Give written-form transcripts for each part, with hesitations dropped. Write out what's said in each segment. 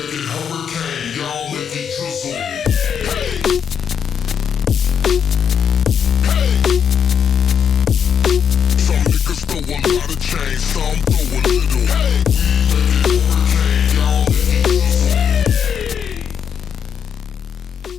making hurricane, y'all make it drizzle. Some niggas throw a lot of change, some throw a little. We make it hurricane, y'all make it drizzle.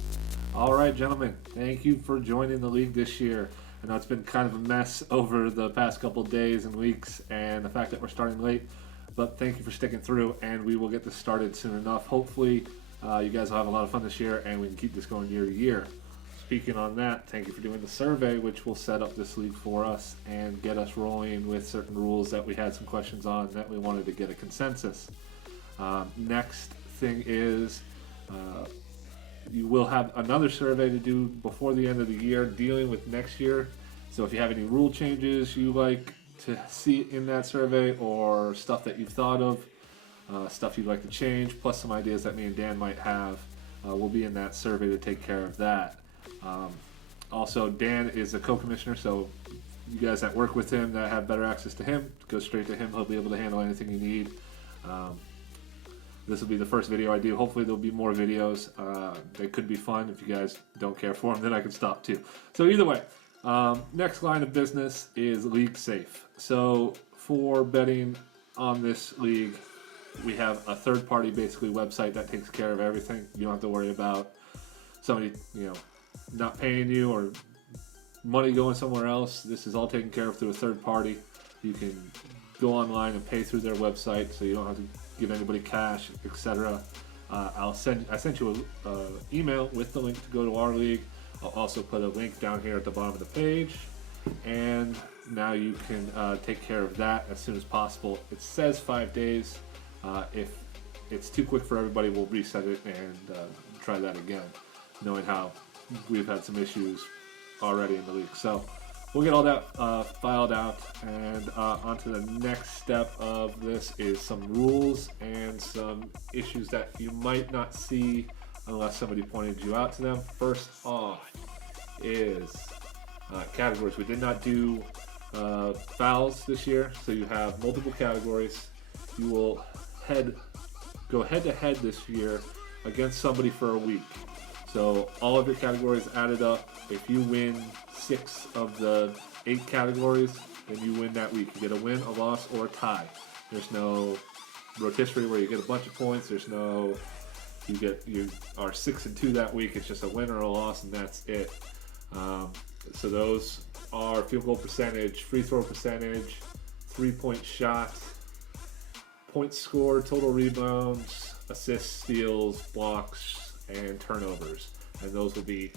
All right, gentlemen, thank you for joining the league this year. I know it's been kind of a mess over the past couple days and weeks, and the fact that we're starting late, but thank you for sticking through, and we will get this started soon enough. Hopefully, you guys will have a lot of fun this year, and we can keep this going year to year. Speaking on that, thank you for doing the survey, which will set up this league for us and get us rolling with certain rules that we had some questions on that we wanted to get a consensus. Next thing is, you will have another survey to do before the end of the year dealing with next year. So if you have any rule changes you like to see in that survey, or stuff that you've thought of, stuff you'd like to change, plus some ideas that me and Dan might have, will be in that survey to take care of that. Also, Dan is a co-commissioner, so you guys that work with him, that have better access to him, go straight to him. He'll be able to handle anything you need. This will be the first video I do. Hopefully there'll be more videos. They could be fun. If you guys don't care for them, then I can stop too. So either way, next line of business is league safe. So for betting on this league, we have a third-party basically website that takes care of everything. You don't have to worry about somebody, not paying you or money going somewhere else. This is all taken care of through a third party. You can go online and pay through their website, so you don't have to give anybody cash, etc. I sent you an email with the link to go to our league. I'll also put a link down here at the bottom of the page, and now you can take care of that as soon as possible. It says 5 days. If it's too quick for everybody, we'll reset it and try that again, knowing how we've had some issues already in the league. So we'll get all that filed out, and on to the next step of this is some rules and some issues that you might not see unless somebody pointed you out to them. First off is categories. We did not do fouls this year, so you have multiple categories. You will go head-to-head this year against somebody for a week. So all of your categories added up. If you win 6 of the 8 categories, then you win that week. You get a win, a loss, or a tie. There's no rotisserie where you get a bunch of points. There's no you are 6-2 that week. It's just a win or a loss, and that's it. So those are field goal percentage, free throw percentage, 3-point shot, points scored, total rebounds, assists, steals, blocks, and turnovers. And those will be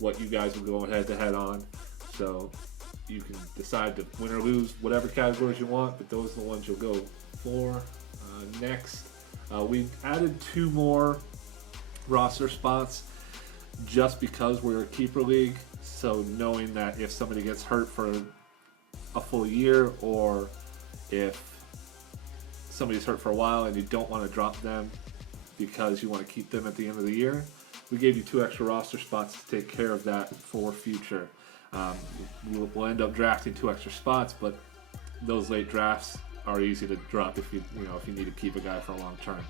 what you guys will go head to head on. So you can decide to win or lose whatever categories you want, but those are the ones you'll go for. Next, we added 2 more roster spots just because we're a keeper league. So knowing that if somebody gets hurt for a full year, or if somebody's hurt for a while and you don't want to drop them because you want to keep them at the end of the year, we gave you 2 extra roster spots to take care of that for future. We'll end up drafting 2 extra spots, but those late drafts are easy to drop if you need to keep a guy for a long term.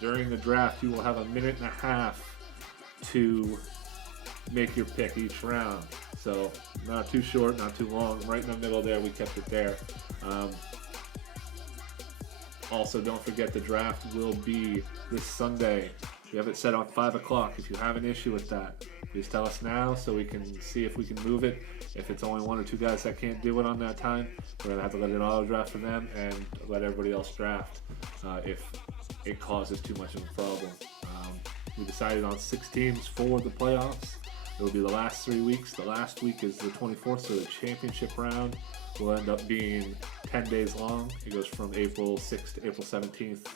During the draft, you will have a minute and a half to make your pick each round. So not too short, not too long. Right in the middle there, we kept it there. Also, don't forget the draft will be this Sunday. We have it set on 5 o'clock. If you have an issue with that, please tell us now so we can see if we can move it. If it's only 1 or 2 guys that can't do it on that time, we're going to have to let it auto draft for them and let everybody else draft if it causes too much of a problem. We decided on 6 teams for the playoffs. It will be the last 3 weeks. The last week is the 24th, so the championship round will end up being 10 days long. It goes from April 6th to April 17th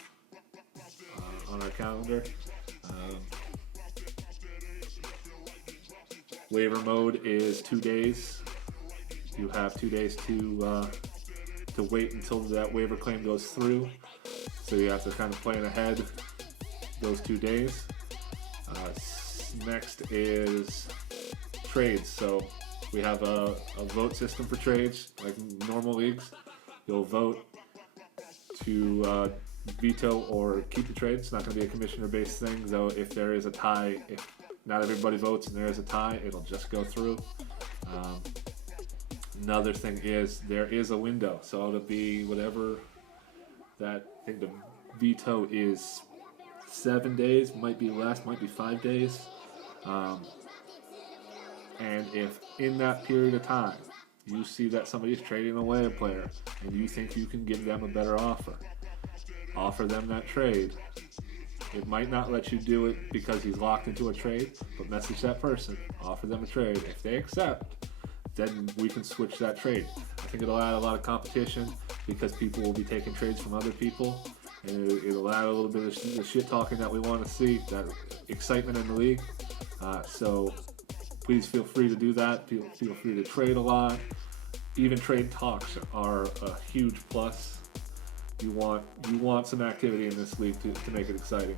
on our calendar. Waiver mode is 2 days. You have 2 days to wait until that waiver claim goes through. So you have to kind of plan ahead those 2 days. Next is trades. So we have a vote system for trades, like normal leagues. You'll vote to veto or keep the trade. It's not going to be a commissioner-based thing, though. If there is a tie, if not everybody votes and there is a tie, it'll just go through. Another thing is there is a window, so it'll be whatever that I think the veto is 7 days, might be less, might be 5 days. And if in that period of time you see that somebody's trading away a player and you think you can give them a better offer them that trade. It might not let you do it because he's locked into a trade, but message that person, offer them a trade. If they accept, then we can switch that trade. I think it'll add a lot of competition because people will be taking trades from other people, and it'll add a little bit of the shit talking that we want to see, that excitement in the league. So please feel free to do that. Feel free to trade a lot. Even trade talks are a huge plus. You want some activity in this league to make it exciting.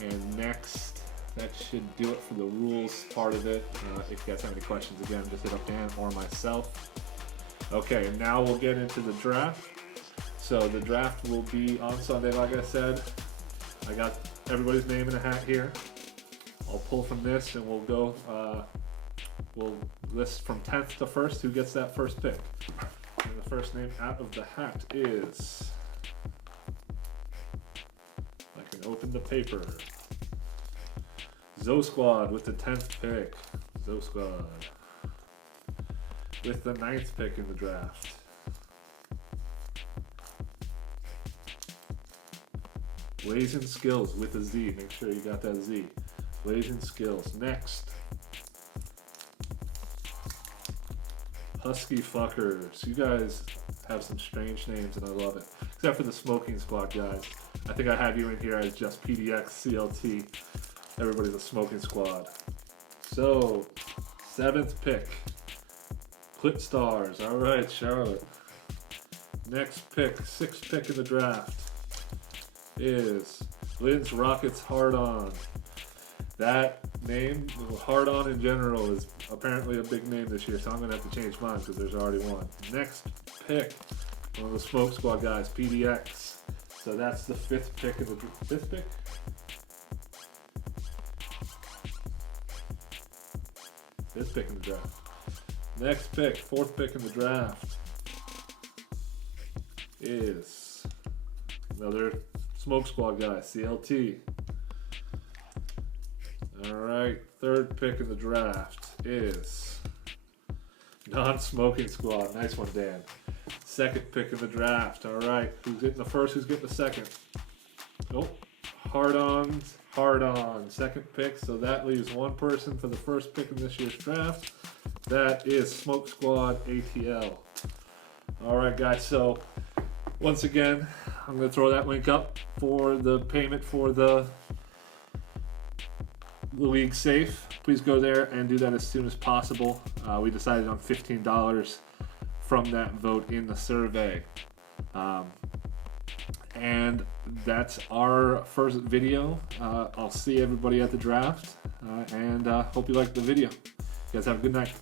And next, that should do it for the rules part of it. If you guys have any questions, again, just hit up Dan or myself. Okay, and now we'll get into the draft. So the draft will be on Sunday, like I said. I got everybody's name in a hat here. I'll pull from this and we'll go, we'll list from 10th to 1st who gets that first pick. And the first name out of the hat is, I can open the paper, Zo Squad with the 10th pick. Zo Squad with the 9th pick in the draft. Blazing Skills with a Z. Make sure you got that Z. Blazing Skills. Next, Husky Fuckers. You guys have some strange names and I love it. Except for the Smoking Squad guys. I think I have you in here as just PDX, CLT. Everybody's a Smoking Squad. So, 7th pick. Clip Stars. Alright, Charlotte. Next pick, 6th pick in the draft is Lynn's Rockets Hard On. That name, Hard On in general, is apparently a big name this year, so I'm going to have to change mine because there's already one. Next pick, one of the Smoke Squad guys, PDX. So that's the 5th pick in the 5th pick? 5th pick in the draft. Next pick, 4th pick in the draft is another Smoke Squad guy, CLT. Alright, 3rd pick in the draft is Non-Smoking Squad. Nice one, Dan. 2nd pick in the draft. Alright, who's getting the first, who's getting the second? Oh, Hard On. 2nd pick, so that leaves one person for the first pick in this year's draft. That is Smoke Squad ATL. Alright, guys, so once again, I'm going to throw that link up for the payment for the league safe. Please go there and do that as soon as possible. We decided on $15 from that vote in the survey. And that's our first video. I'll see everybody at the draft and hope you liked the video. You guys have a good night.